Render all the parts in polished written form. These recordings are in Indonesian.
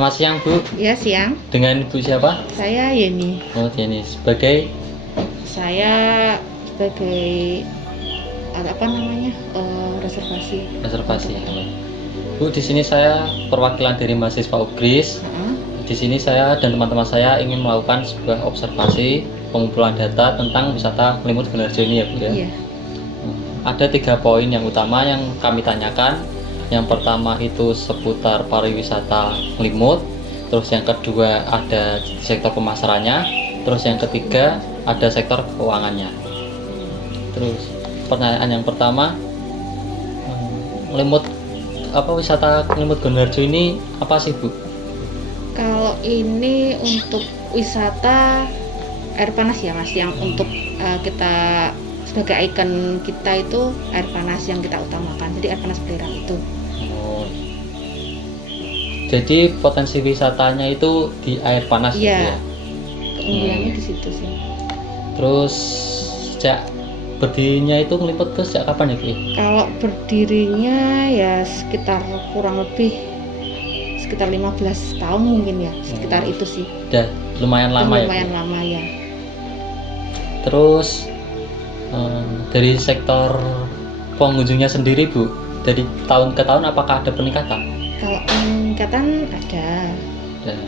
Selamat siang Bu. Ya, siang. Dengan Ibu siapa? Saya Yeni. Oh Yeni. Sebagai Saya sebagai apa namanya reservasi. Bu, di sini saya perwakilan dari mahasiswa UGRIS. Di sini saya dan teman-teman saya ingin melakukan sebuah observasi pengumpulan data tentang wisata Ngelimut Gunarjo ini ya Bu ya. Iya. Ada 3 poin yang utama yang kami tanyakan. Yang pertama itu seputar pariwisata Ngelimut. Terus yang kedua ada sektor pemasarannya. Terus yang ketiga ada sektor keuangannya. Terus pertanyaan yang pertama, Ngelimut wisata Ngelimut Gunarjo ini apa sih Bu? Kalau ini untuk wisata air panas ya Mas, yang untuk kita sebagai ikon kita itu air panas yang kita utamakan. Jadi air panas belerang itu. Oh. Jadi potensi wisatanya itu di air panas gitu Iya. ya. Keunggulannya di situ sih. Terus sejak berdirinya itu Ngelimut ke sejak kapan ya Bu? Kalau berdirinya ya sekitar kurang lebih sekitar 15 tahun mungkin ya, sekitar itu sih. Udah lumayan lama ya Bu? Lumayan lama ya. Terus dari sektor pengunjungnya sendiri Bu, dari tahun ke tahun apakah ada peningkatan? Kalau peningkatan ada. Dan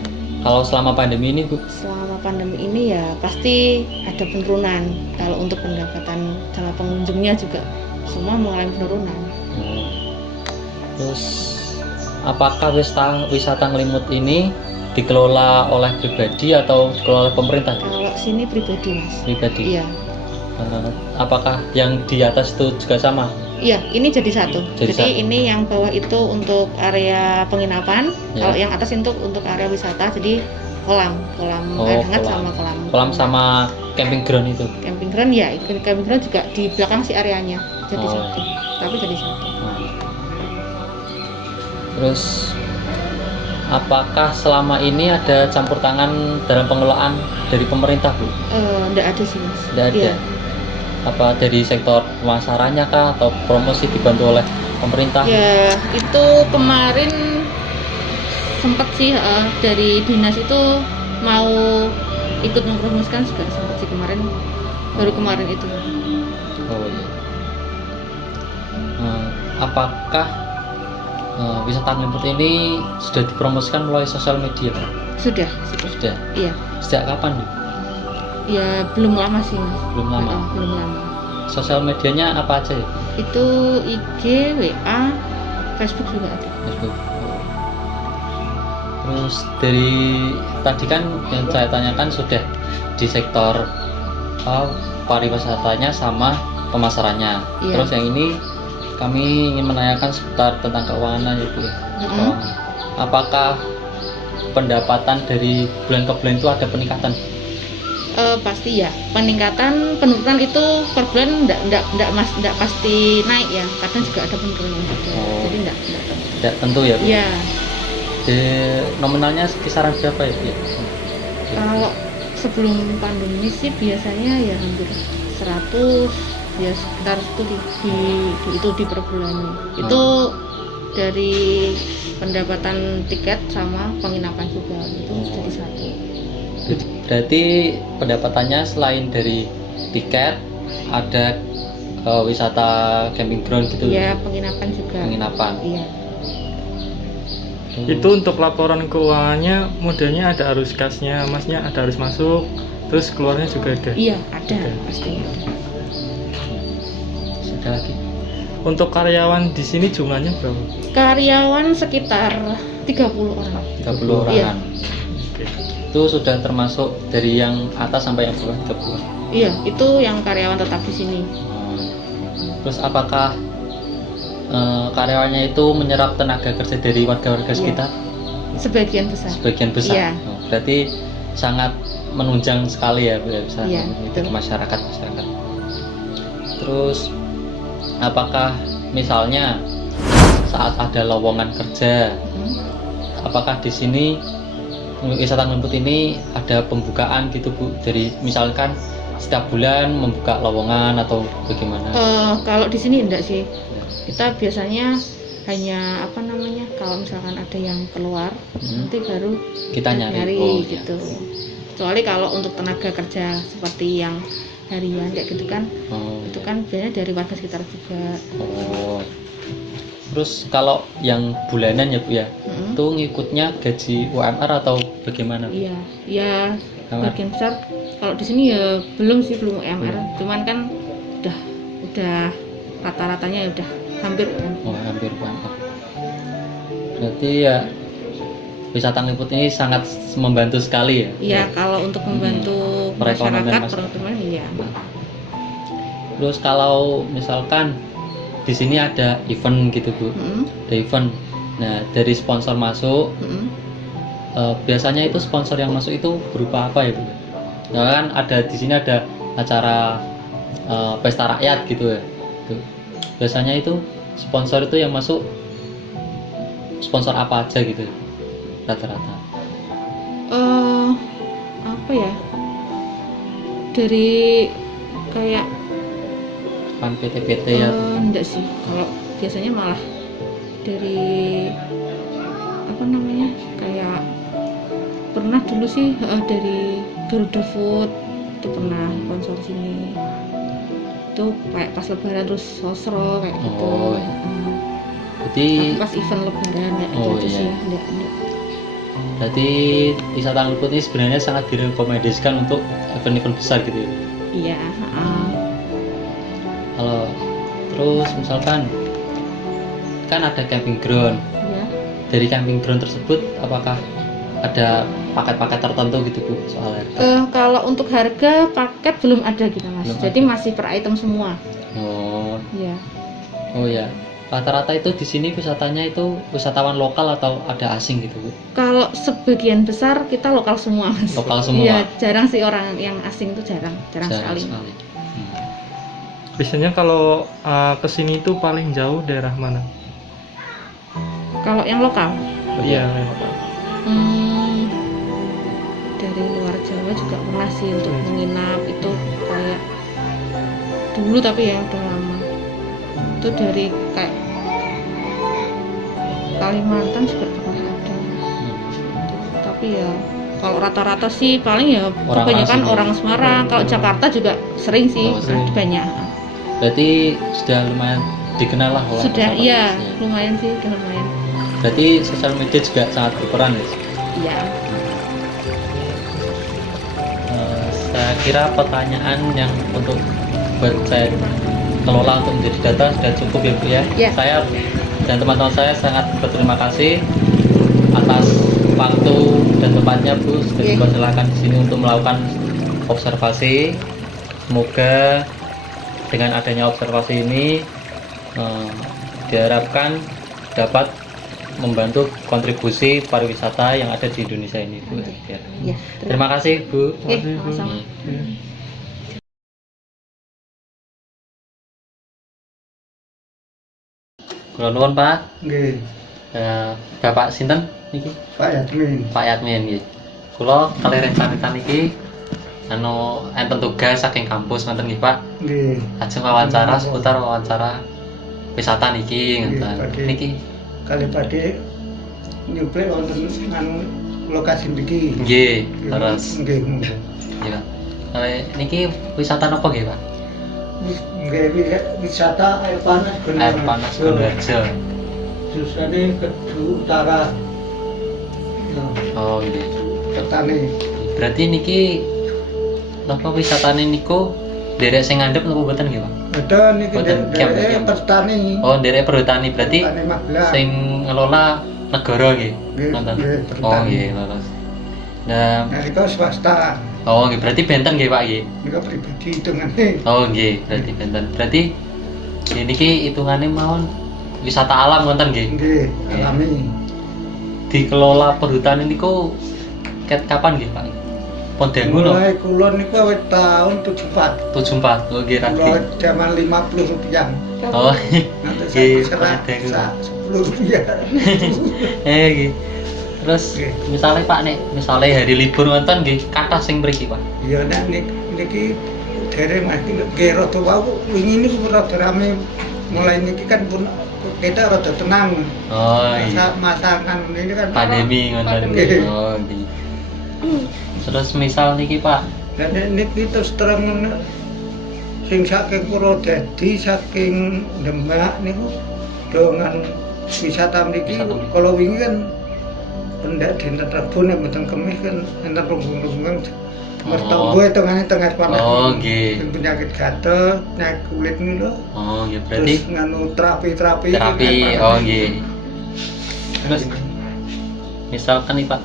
kalau selama pandemi ini Bu? Selama pandemi ini ya pasti ada penurunan. Kalau untuk pendapatan sama pengunjungnya juga semua mengalami penurunan. Terus apakah wisata Ngelimut ini dikelola oleh pribadi atau dikelola oleh pemerintah? Kalau sini pribadi Mas. Pribadi. Iya. Apakah yang di atas itu juga sama? Iya, ini jadi satu. Jadi Jadi satu. ini yang bawah itu untuk area penginapan, Ya. kalau yang atas untuk area wisata. Jadi kolam Oh, air hangat kolam. sama kolam. Kolam sama camping ground itu. Camping ground ya, camping ground juga di belakang si areanya. Jadi Oh. satu. Tapi jadi satu. Terus apakah selama ini ada campur tangan dalam pengelolaan dari pemerintah Bu? Enggak ada sih Mas. Tidak ada. Iya. Apa dari sektor pemasarannya kah atau promosi dibantu oleh pemerintah? Ya, itu kemarin sempat sih dari dinas itu mau ikut mempromosikan juga sempat sih kemarin, baru kemarin itu. Oh iya. Apakah wisata Ngelimut ini sudah dipromosikan melalui sosial media Pak? Sudah. Sudah. Iya. Sejak kapan Bu? Ya belum lama sih Mas. Belum lama. Belum lama. Sosial medianya apa aja ya? Itu IG, WA, Facebook juga ada. Facebook. Terus dari tadi kan yang saya tanyakan sudah di sektor pariwisatanya sama pemasarannya. Iya. Terus yang ini kami ingin menanyakan seputar tentang keuangan ya Bu. Keuangan. Apakah pendapatan dari bulan ke bulan itu ada peningkatan? Pasti ya, peningkatan penurunan itu per bulan enggak pasti naik ya, kadang juga ada penurunan juga. Oh. Jadi enggak Tidak tentu ya Bu. ya. Nominalnya kisaran berapa ya Bu? Kalau sebelum pandemi sih biasanya ya hampir 100 ya, sekitar itu di per bulannya. Itu dari pendapatan tiket sama penginapan juga, itu jadi satu. Berarti pendapatannya selain dari tiket ada wisata camping ground gitu Ya, penginapan juga. penginapan. Iya. Itu untuk laporan keuangannya modelnya ada arus kasnya, masnya ada arus masuk, terus keluarnya juga ada. Iya, ada Oke. pastinya. Sudah lagi. Untuk karyawan di sini jumlahnya berapa? Karyawan sekitar 30 orang. 30 Iya. orangan. Oke. Itu sudah termasuk dari yang atas sampai yang bawah 30. Iya, itu yang karyawan tetap di sini. Terus apakah karyawannya itu menyerap tenaga kerja dari warga-warga Iya. sekitar? Sebagian besar. Sebagian besar. Iya. Berarti sangat menunjang sekali ya Bu, ya, bisa Iya, itu betul. masyarakat. Terus apakah misalnya saat ada lowongan kerja, apakah di sini wisata Ngelimut ini ada pembukaan gitu Bu, dari misalkan setiap bulan membuka lowongan atau bagaimana? Kalau di sini enggak sih. Kita biasanya hanya apa namanya, kalau misalkan ada yang keluar nanti baru Kita nyari. Oh, iya. gitu. Kecuali kalau untuk tenaga kerja seperti yang harian kayak gitu kan, Oh. itu kan biasanya dari warga sekitar juga. Oh. Terus kalau yang bulanan ya Bu ya, Mm-mm. itu ngikutnya gaji UMR atau bagaimana? Bu? Iya, ya UMR. bagian besar kalau di sini ya belum UMR, cuman kan udah rata-ratanya ya udah hampir UMR. Oh, hampir UMR. Berarti ya wisata Ngeliput ini sangat membantu sekali ya. Iya, kalau untuk membantu Perekonomian masyarakat, perekonomian iya. Terus kalau misalkan di sini ada event gitu Bu, Mm-mm. ada event. Nah dari sponsor masuk, Mm-mm. biasanya itu sponsor yang masuk itu berupa apa ya Bu? Nah, kan ada di sini ada acara pesta rakyat gitu ya. Tuh. Biasanya itu sponsor itu yang masuk sponsor apa aja gitu rata-rata? Apa ya? Dari kayak Kan PT-PT ya. enggak sih, kalau biasanya malah dari apa namanya, kayak pernah dulu sih dari Garuda Food itu pernah sponsor sini, itu kayak pas lebaran terus sosro kayak gitu. Oh, iya. Berarti Tapi pas event lebaran kayak Oh, gitu iya. sih enggak. berarti wisata Ngeliput ini sebenarnya sangat direkomendasikan untuk event-event besar gitu ya. Iya, Kalau terus misalkan kan ada camping ground. iya. Dari camping ground tersebut apakah ada paket-paket tertentu gitu Bu soal harga? Kalau untuk harga paket belum ada gitu Mas. Belum Jadi ada. masih per item semua. Oh, Iya. oh ya. Rata-rata itu di sini wisatanya itu wisatawan lokal atau ada asing gitu Bu? Kalau sebagian besar kita lokal semua Mas. Lokal semua. Iya, jarang sih orang yang asing itu jarang sekali. Biasanya kalau kesini itu paling jauh daerah mana? Kalau yang lokal, Iya. dari luar Jawa juga pernah sih untuk menginap itu kayak dulu tapi ya udah lama. Itu dari kayak Kalimantan juga pernah ada. Tapi ya kalau rata-rata sih paling ya Orang kebanyakan asing ya. orang Semarang. Kalau Jakarta juga sering sih, Oh, sering. banyak. Berarti sudah lumayan dikenal lah oleh Sudah, masyarakat iya, di sini. lumayan sih, udah lumayan. Berarti sosial media juga sangat berperan ya. Iya. Saya kira pertanyaan yang untuk buat saya kelola untuk menjadi data sudah cukup ya Bu ya. Ya. Saya dan teman-teman saya sangat berterima kasih atas waktu dan tempatnya Bu sudah Ya. dipersilakan di sini untuk melakukan observasi. Semoga dengan adanya observasi ini diharapkan dapat membantu kontribusi pariwisata yang ada di Indonesia ini Bu. Ya. Ya, Terima kasih Bu. Oke, sama-sama. Kula nuwun Pak. Nggih, Bapak sinten niki? Pak Yadmin. Pak Yadmin nggih. Kula kalih pamitan iki enten tugas saking kampus ngoten nggih Pak. Nggih, Ajeng wawancara seputar wawancara wisata niki ngoten. Nggih, Niki kali badhe nyuplai wonten anu lokasi niki. nggih, terus Nggih, monggo. nggih Pak. Niki wisata napa nggih Pak? Nggih, wisata air panas Air panas Gondarjo. Jusane Kedu Utara. Ya, Oh nggih. petani. Berarti niki napa wisatane niku derek sing ngandhep napa mboten nggih Pak? Ada niki Boten camp, dari camp. petani. Oh, derek perhutani berarti Petani Magelang. sing ngelola negara nggih. Nggih, Nonton. nggih, Oh perhutani. nggih, leres. Nah, Nah, itu swasta. oh nggih berarti benten nggih Pak nggih. Niku pribadi hitungane. Oh nggih, berarti benten. Berarti niki hitungane mawon wisata alam wonten nggih. Nggih, alami. Dikelola perhutani niku ket kapan nggih Pak? Pun dangu no? Mulai kulon niku awet tahun 74. 74. Oh nggih Kalau rapi. zaman 50 rupiah. Oh. Nanti Nggih, saya Pak Deng. 10 rupiah. Nggih. Terus Nggih. misalnya Pak nek misalnya hari libur wonten nggih kathah sing mriki Pak. Iya nek niki dereng Mas nggih rada wau wingi niku rada rame mulai niki kan pun kita rada tenang. Oh iya. Masangan ini kan Pandemi ngoten. Nggih. Oh nggih. Terus misal niki Pak, Dan niki terus terang sing saking Purwodadi saking Demak niku dengan wisata mriki Wisata mriki. kalau wingi kan pendak dinten Rebo nek mboten Kemis kan enten runggung-runggung mertombo hitungane tengah panas. Oh, nggih. Sing penyakit gatel, penyakit kulit niku lho. oh nggih berarti Terus nganu terapi-terapi terapi. tengah panas. Oh nggih. Terus misalkan nih Pak,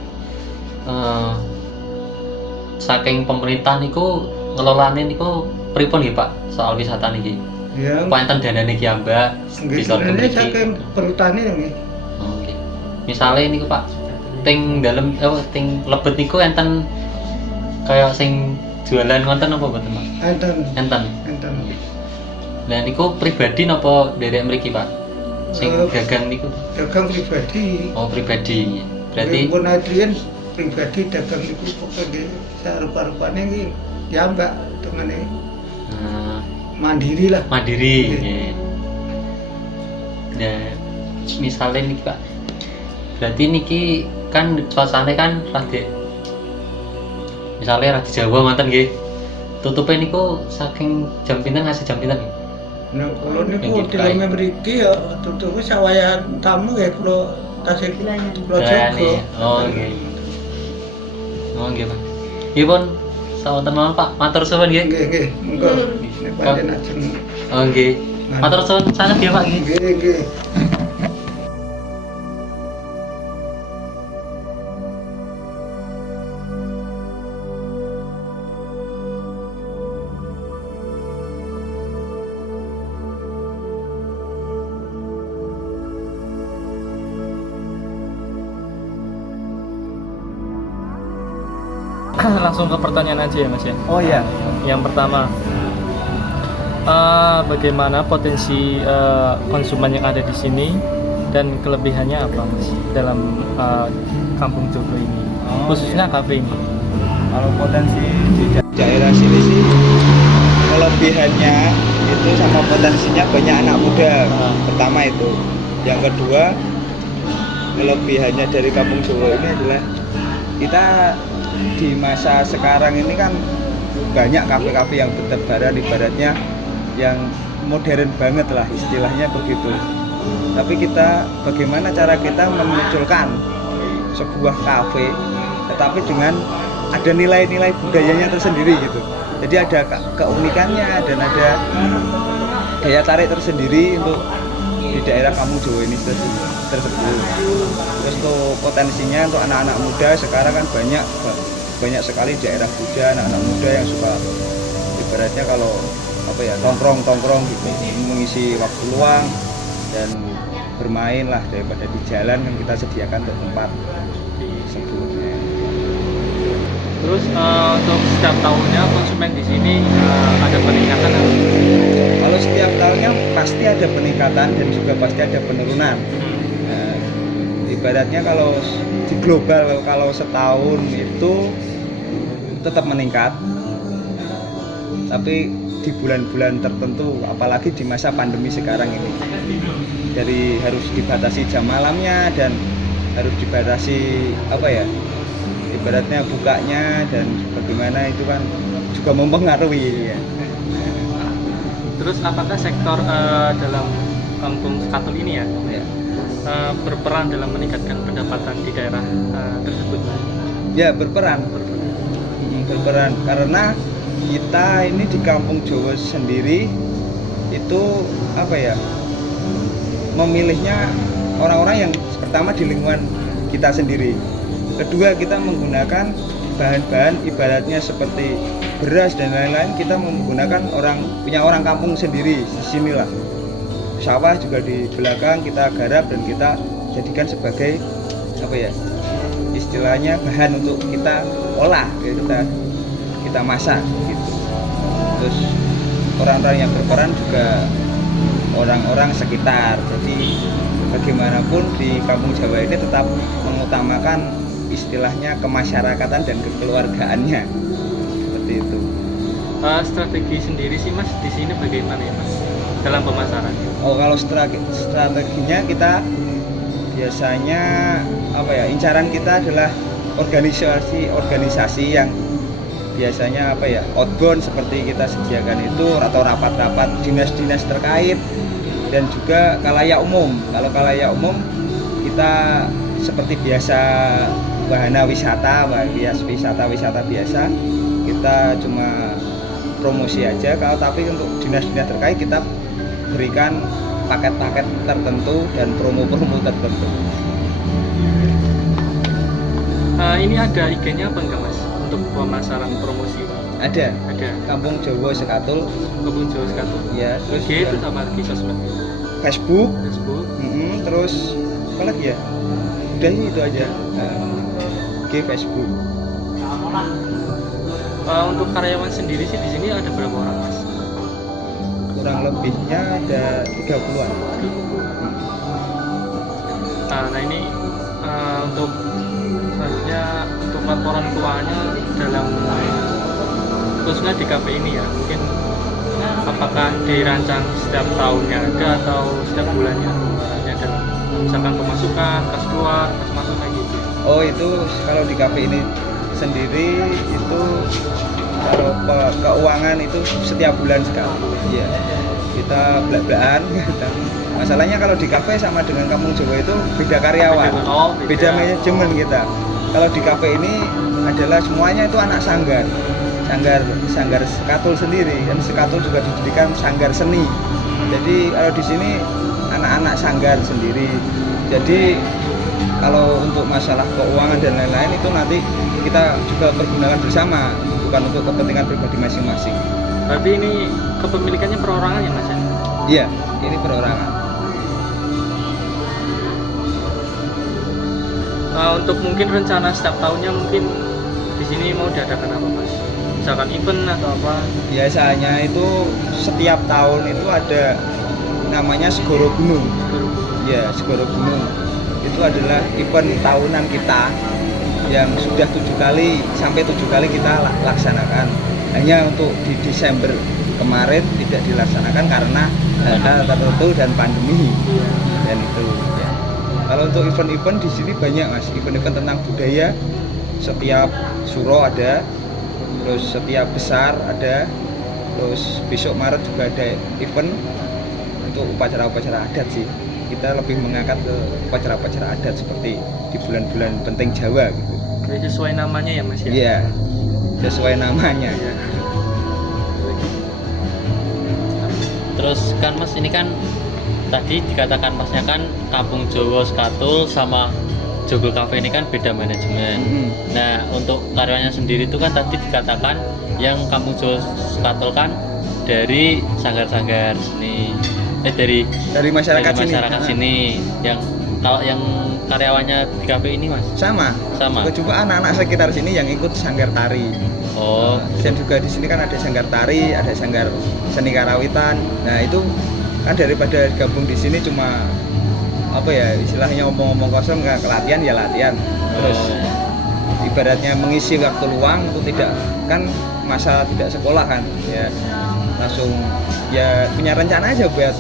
saking pemerintah niku ngelolane niku pripun nggih Pak soal wisata niki? Ya, Apa enten danane ki ambak nggih bisa sebenarnya mriki? saking perhutane nggih. Oh, nggih. Misale niku Pak, ting dalem ting lebet niku enten kaya sing jualan wonten apa mboten Pak? Enten Enten. enten. Lah niku pribadi napa derek mriki Pak? Sing dagang niku. Dagang pribadi. Oh, pribadi. Berarti pun Adrian pribadi dagang niku pokoke sarupa-rupane iki ya Mbak tengene mandiri lah. mandiri Iya. nggih. Nah, misalnya niki Pak. Berarti niki kan suasana kan rada misalnya rada Jawa ngoten nggih. Tutupe niku saking jam pinten ngasih jam pinten nggih? Nah, kalau niku Nggih, dileme mriki ya tutup sawayan tamu ya kula tasih kula Layani. jaga. Oh, nggih. Oh nggih Pak. Nggih pun sawonten mawon Pak. Matur suwun nggih. Nggih nggih, monggo. Nek pancen ajeng. Oh nggih. Matur suwun sanget nggih Pak nggih. Nggih nggih. Langsung ke pertanyaan aja ya Mas ya. Oh iya. Yang pertama, bagaimana potensi konsumen yang ada di sini dan kelebihannya apa Mas dalam Kampung Jogo ini, Oh, khususnya kafe ini? Kalau potensi di daerah sini sih kelebihannya itu sama potensinya banyak anak muda. Pertama itu. Yang kedua, kelebihannya dari Kampung Jowo ini adalah kita di masa sekarang ini kan banyak kafe-kafe yang bertebaran, ibaratnya yang modern banget lah istilahnya begitu. Tapi kita bagaimana cara kita memunculkan sebuah kafe tetapi dengan ada nilai-nilai budayanya tersendiri gitu. Jadi ada keunikannya dan ada daya tarik tersendiri untuk di daerah Kampung Jowo ini tersebut. Terus tuh potensinya untuk anak-anak muda sekarang kan banyak sekali daerah muda, anak-anak muda yang suka ibaratnya kalau apa ya tongkrong gitu, mengisi waktu luang dan bermain lah daripada di jalan kan kita sediakan untuk tempat sebelumnya. Terus untuk setiap tahunnya konsumen di sini ada peningkatan apa? Kalau setiap tahunnya pasti ada peningkatan dan juga pasti ada penurunan. Nah, ibaratnya kalau di global kalau setahun itu tetap meningkat, tapi di bulan-bulan tertentu apalagi di masa pandemi sekarang ini dari harus dibatasi jam malamnya dan harus dibatasi apa ya ibaratnya bukanya dan bagaimana itu kan juga mempengaruhi ya. Terus apakah sektor dalam Kampung Katul ini ya berperan dalam meningkatkan pendapatan di daerah tersebut? Ya berperan karena kita ini di Kampung Jowo sendiri itu apa ya memilihnya orang-orang yang pertama di lingkungan kita sendiri, kedua kita menggunakan bahan-bahan ibaratnya seperti beras dan lain-lain kita menggunakan punya orang kampung sendiri di sinilah. Sawah juga di belakang kita garap dan kita jadikan sebagai apa ya istilahnya bahan untuk kita olah, kita masak gitu. Terus orang-orang yang berperan juga orang-orang sekitar. Jadi bagaimanapun di Kampung Jawa ini tetap mengutamakan istilahnya kemasyarakatan dan kekeluargaannya seperti itu. Strategi sendiri sih Mas di sini bagaimana ya Mas? dalam pemasaran? Oh, kalau strateginya kita biasanya apa ya? Incaran kita adalah organisasi yang biasanya apa ya? Outbound seperti kita sediakan itu atau rapat-rapat dinas-dinas terkait dan juga khalayak umum. Kalau khalayak umum kita seperti biasa wahana wisata biasa kita cuma promosi aja. Kalau tapi untuk dinas-dinas terkait kita berikan paket-paket tertentu dan promo-promo tertentu. Ini ada IG-nya apa enggak Mas untuk pemasaran promosi? Ada Ada. Kampung Jawa Sekatul Kebun Jawa Sekatul. ya, terus IG itu juga apa lagi sosmed? Facebook, Facebook. terus apa lagi ya? Udah itu aja. IG, Facebook. Untuk karyawan sendiri sih di sini ada berapa orang Mas? Kurang lebihnya ada 30-an. Nah ini untuk selanjutnya untuk laporan keuangannya dalam khususnya di kafe ini ya, mungkin apakah dirancang setiap tahunnya ada atau setiap bulannya pengeluarannya dalam misalkan pemasukan, kas keluar, kas masuk kayak gitu. Oh, itu kalau di kafe ini sendiri itu kalau keuangan itu setiap bulan sekali. Iya. Kita belak-belakan. Masalahnya kalau di kafe sama dengan Kampung Jawa itu beda karyawan. Beda manajemen kita. Kalau di kafe ini adalah semuanya itu anak sanggar Sekatul sendiri, dan Sekatul juga didirikan sanggar seni. Jadi kalau di sini anak-anak sanggar sendiri. Jadi kalau untuk masalah keuangan dan lain-lain itu nanti kita juga pergunakan bersama, bukan untuk kepentingan pribadi masing-masing. Berarti ini kepemilikannya perorangan ya Mas ya? Iya, ini perorangan. Untuk mungkin rencana setiap tahunnya mungkin di sini mau diadakan apa Mas? Misalkan event atau apa? Biasanya itu setiap tahun itu ada namanya Segoro Gunung. Ya, Segoro Gunung itu adalah event tahunan kita yang sudah 7 kali kita laksanakan. Hanya untuk di Desember kemarin tidak dilaksanakan karena hal-hal tertentu dan pandemi. Dan itu ya. Kalau untuk event-event di sini banyak Mas, event-event tentang budaya. Setiap suro ada, terus setiap besar ada, terus besok Maret juga ada event untuk upacara-upacara adat sih. Kita lebih mengangkat ke upacara-upacara adat seperti di bulan-bulan penting Jawa gitu. Jadi sesuai namanya ya Mas ya? Iya, sesuai namanya ya. Terus kan Mas ini kan tadi dikatakan Masnya kan Kampung Jawa Sekatul sama Joglo Cafe ini kan beda manajemen. Nah untuk karyawannya sendiri itu kan tadi dikatakan yang Kampung Jawa Sekatul kan dari sanggar-sanggar seni, dari masyarakat sini. Yang kalau yang karyawannya di kafe ini Mas? Sama. Juga anak-anak sekitar sini yang ikut sanggar tari. Oh. Dan juga di sini kan ada sanggar tari, ada sanggar seni karawitan. Nah itu kan daripada gabung di sini cuma apa ya istilahnya omong-omong kosong, nggak latihan ya latihan. Terus ibaratnya mengisi waktu luang itu tidak kan masa tidak sekolah kan ya, langsung ya punya rencana aja buat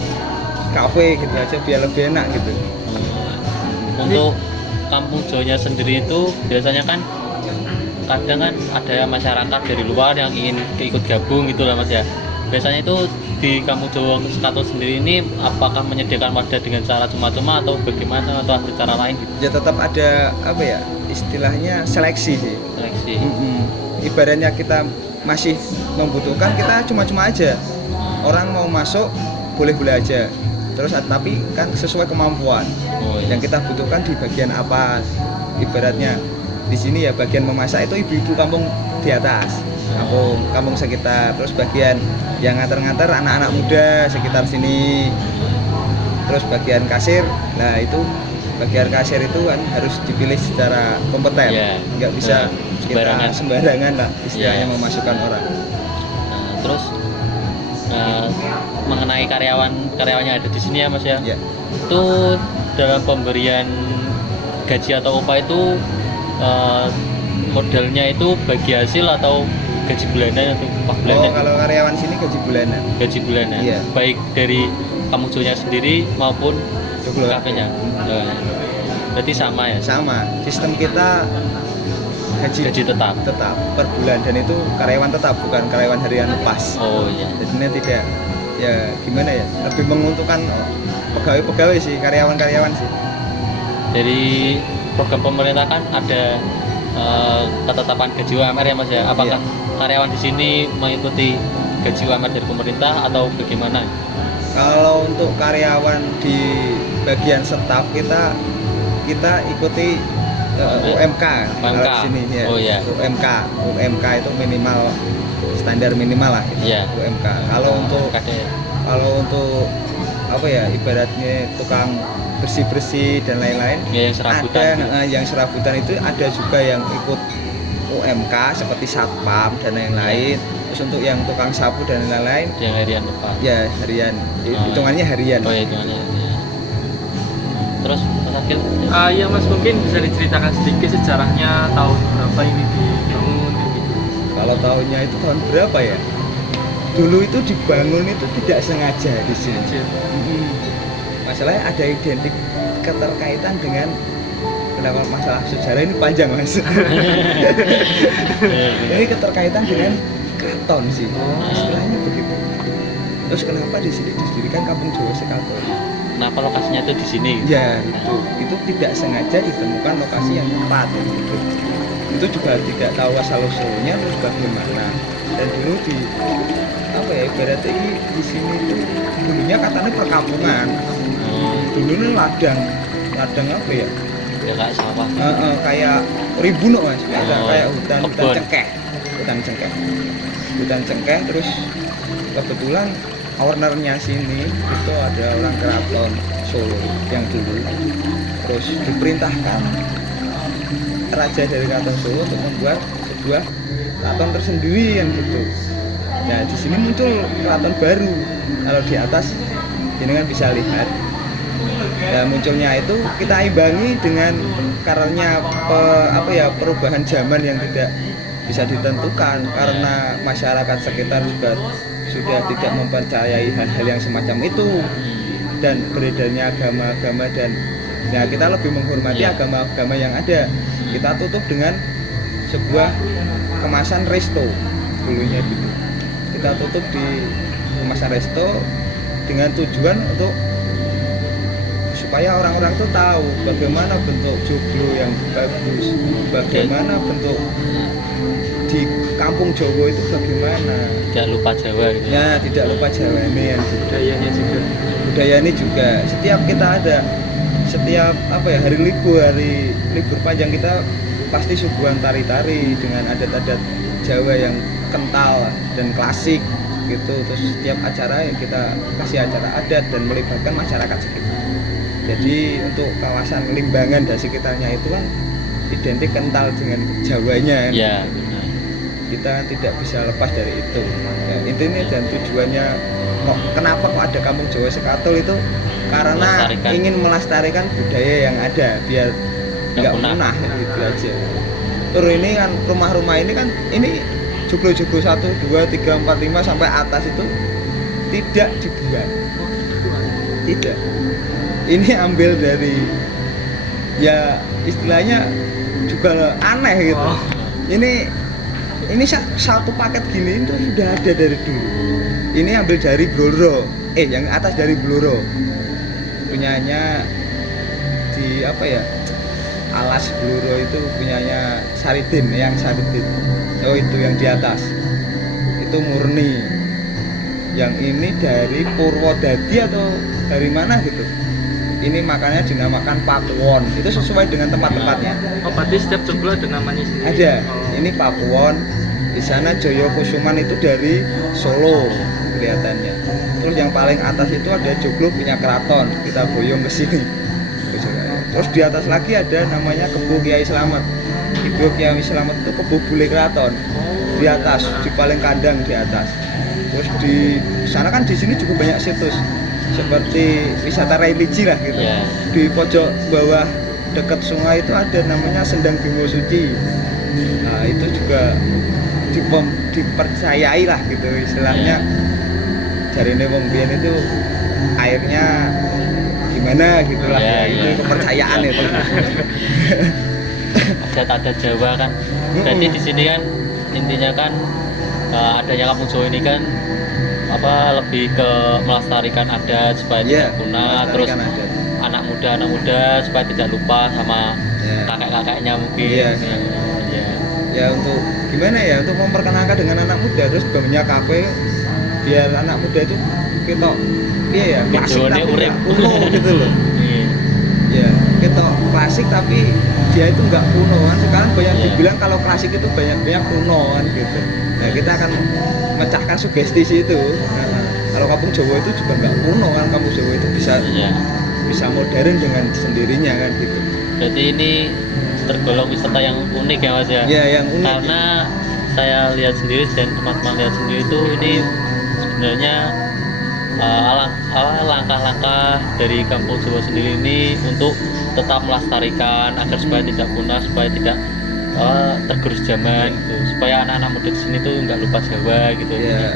kafe gitu aja biar lebih enak gitu. Untuk Kampung Jawanya sendiri itu biasanya kan kadang kan ada masyarakat dari luar yang ingin ikut gabung gitu lah Mas ya. Biasanya itu di Kampung Jawa Sekatul sendiri ini apakah menyediakan wadah dengan cara cuma-cuma atau bagaimana atau ada cara lain gitu? Ya tetap ada apa ya istilahnya seleksi sih. Seleksi. Ibaratnya kita masih membutuhkan, kita cuma-cuma aja. Orang mau masuk boleh-boleh aja. Terus tapi kan sesuai kemampuan. Yang kita butuhkan di bagian apa? Ibaratnya di sini ya bagian memasak itu ibu-ibu kampung di atas. Kampung sekitar, terus bagian yang nganter-nganter anak-anak muda sekitar sini, terus bagian kasir, nah itu bagian kasir itu kan harus dipilih secara kompeten, nggak bisa sembarangan lah istilahnya memasukkan orang. Terus mengenai karyawannya ada di sini ya Mas ya, itu dalam pemberian gaji atau upah itu modelnya itu bagi hasil atau gaji bulanan atau upah Oh, bulanan? kalau karyawan sini gaji bulanan. Gaji bulanan. Iya. Baik dari kamu Jonya sendiri maupun Joglo. kafenya. Oh, berarti sama ya? Sama. Sistem kita Gaji tetap. tetap per bulan dan itu karyawan tetap bukan karyawan harian lepas. Oh iya. Jadinya tidak ya gimana ya, lebih menguntungkan pegawai-pegawai sih, karyawan-karyawan sih. Dari program pemerintah kan ada ketetapan gaji UMR ya Mas ya. Apakah karyawan di sini mengikuti gaji UMR dari pemerintah atau bagaimana? Kalau untuk karyawan di bagian staf kita ikuti UMK kalau di sini ya. Oh iya. UMK itu minimal standar minimal lah gitu. Iya. UMK. Kalau untuk apa ya, ibaratnya tukang bersih-bersih dan lain-lain, Ya, yang serabutan. ada yang serabutan itu ada juga yang ikut UMK seperti satpam dan lain-lain. Terus untuk yang tukang sapu dan lain-lain Yang harian depan. ya harian, Oh, hitungannya harian. Oh ya hitungannya harian. Terus Mas Akil? Iya Mas, mungkin bisa diceritakan sedikit sejarahnya tahun berapa ini dibangun gitu. Kalau tahunnya itu tahun berapa ya? Dulu itu dibangun itu tidak sengaja di sini. Masalahnya ada identik keterkaitan dengan kenapa masalah sejarah ini panjang Mas. Ini keterkaitan dengan keraton sih. Istilahnya begitu. Terus kenapa di sini didirikan Kampung Jawa Sekaton? Kenapa lokasinya tuh di sini? Ya itu tidak sengaja ditemukan lokasi yang tepat gitu. Itu juga tidak tahu asal usulnya terus bagaimana. Dan dulu di apa ya, ibaratnya ini di sini tuh dulunya katanya perkampungan. Dulu ini ladang apa ya? Ya kayak sawah. Kayak rimbun Mas, kayak hutan kebun. cengkeh terus kebetulan ownernya sini itu ada orang keraton Solo yang dulu, terus diperintahkan raja dari keraton Solo untuk membuat sebuah keraton tersendiri yang gitu. Nah di sini muncul keraton baru. Kalau di atas ini kan bisa lihat. Ya munculnya itu kita imbangi dengan karena perubahan zaman yang tidak bisa ditentukan karena masyarakat sekitar juga sudah tidak mempercayai hal-hal yang semacam itu dan beredarnya agama-agama dan ya kita lebih menghormati agama-agama yang ada. Kita tutup dengan sebuah kemasan resto dulunya gitu. Kita tutup di kemasan resto dengan tujuan untuk supaya orang-orang tuh tahu bagaimana bentuk joglo yang bagus, bagaimana bentuk di kampung Jawa itu bagaimana. Tidak lupa Jawa gitu. Ya tidak lupa Jawa ini yang Budayanya juga. budaya ini juga. Setiap kita ada hari libur panjang kita pasti suguhan tari-tari dengan adat-adat Jawa yang kental dan klasik gitu. Terus setiap acara ya kita kasih acara adat dan melibatkan masyarakat sekitar. Jadi untuk kawasan Limbangan dan sekitarnya itu kan identik kental dengan Jawanya. Ya. Kita tidak bisa lepas dari itu. Ya, intinya dan tujuannya kenapa kok ada Kampung Jawa Sekaton itu karena ingin melestarikan budaya yang ada biar nggak punah gitu aja. Terus ini kan rumah-rumah ini kan ini joglo-joglo 1, 2, 3, 4, 5 sampai atas itu tidak dibuat. Tidak. Ini ambil dari ya istilahnya juga aneh gitu. Ini satu paket gini itu sudah ada dari dulu. Ini ambil dari Bloro. Yang atas dari Bloro. Punyanya di apa ya? Alas Bloro itu punyanya Saridin, yang Saridin. Oh itu yang di atas. Itu murni. Yang ini dari Purwodadi atau dari mana gitu. Ini makanya dinamakan Pakuwon. Itu sesuai dengan tempat-tempatnya. Oh, berarti setiap joglo ada namanya sendiri. Ada. Ini Pakuwon. Di sana Joyo Kusuman itu dari Solo kelihatannya. Terus yang paling atas itu ada joglo punya keraton. Kita boyong ke sini. Terus di atas lagi ada namanya Kebo Kiai Slamet. Kebo Kiai Slamet itu kebo bule keraton. Di atas, di paling kandang di atas. Terus di sana kan di sini juga banyak situs seperti wisata religi lah gitu. Yeah. Di pojok bawah dekat sungai itu ada namanya Sendang Bimo Suci. Nah, itu juga dipercayai lah gitu istilahnya. Jarine wong biyen itu airnya gimana gitulah Iya, ya, itu iya. kepercayaan itu. Adat-adat Jawa kan. Berarti di sini kan intinya kan adanya Kampung Jawa ini kan lebih ke melestarikan adat supaya Iya, tidak punah, terus melestarikan adat. anak muda supaya tidak lupa sama Ya. kakek-kakeknya mungkin. Iya. Iya. Ya untuk gimana ya, untuk memperkenalkan dengan anak muda, terus bangunnya kafe biar anak muda itu kita ya klasik Jawane tapi urip. nggak kuno gitu loh. Iya. Ya kita klasik tapi dia itu nggak kuno kan. Sekarang banyak Iya. dibilang kalau klasik itu banyak kuno kan gitu. Nah kita akan memecahkan sugesti situ. Nah, kalau Kampung Jawa itu juga nggak kuno kan, Kampung Jawa itu Iya. bisa modern dengan sendirinya kan gitu. Berarti ini tergolong wisata yang unik ya Mas ya? Ya yang unik. Karena saya lihat sendiri dan teman-teman lihat sendiri itu ini sebenarnya langkah-langkah dari Kampung Jawa sendiri ini untuk tetap melestarikan agar supaya tidak punah, supaya tidak tergerus zaman gitu, supaya anak-anak muda di sini tuh nggak lupa Jawa gitu. Ya,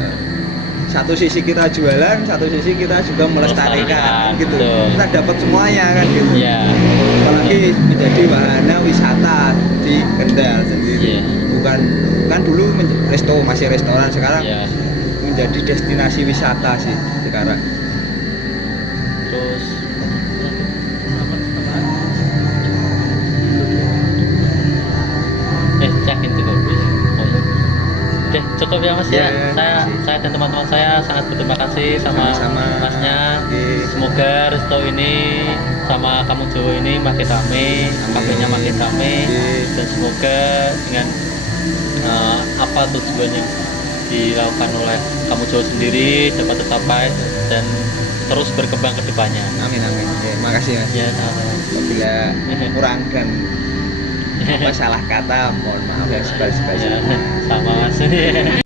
satu sisi kita jualan, satu sisi kita juga melestarikan gitu. betul. Kita dapat semuanya kan gitu. Iya. Apalagi menjadi wahana wisata di Kendal sendiri. Iya. Bukan dulu masih restoran, sekarang Iya. menjadi destinasi wisata sih sekarang. Terus cekin cukup. Deh, cukup ya Mas Iya, ya. iya, Saya dan teman-teman saya sangat berterima kasih sama Sama-sama. Masnya. Oke. Semoga resto ini sama Kampung Jawa ini makin rame, kafenya makin rame, Oke. dan semoga dengan apa tujuan yang dilakukan oleh Kampung Jawa sendiri dapat tercapai dan terus berkembang ke depannya. Amin amin. Ya, makasih Mas. Ya, sama-sama. Apabila kurang dan salah kata mohon maaf ya sebal-sebal. Ya, sama Mas.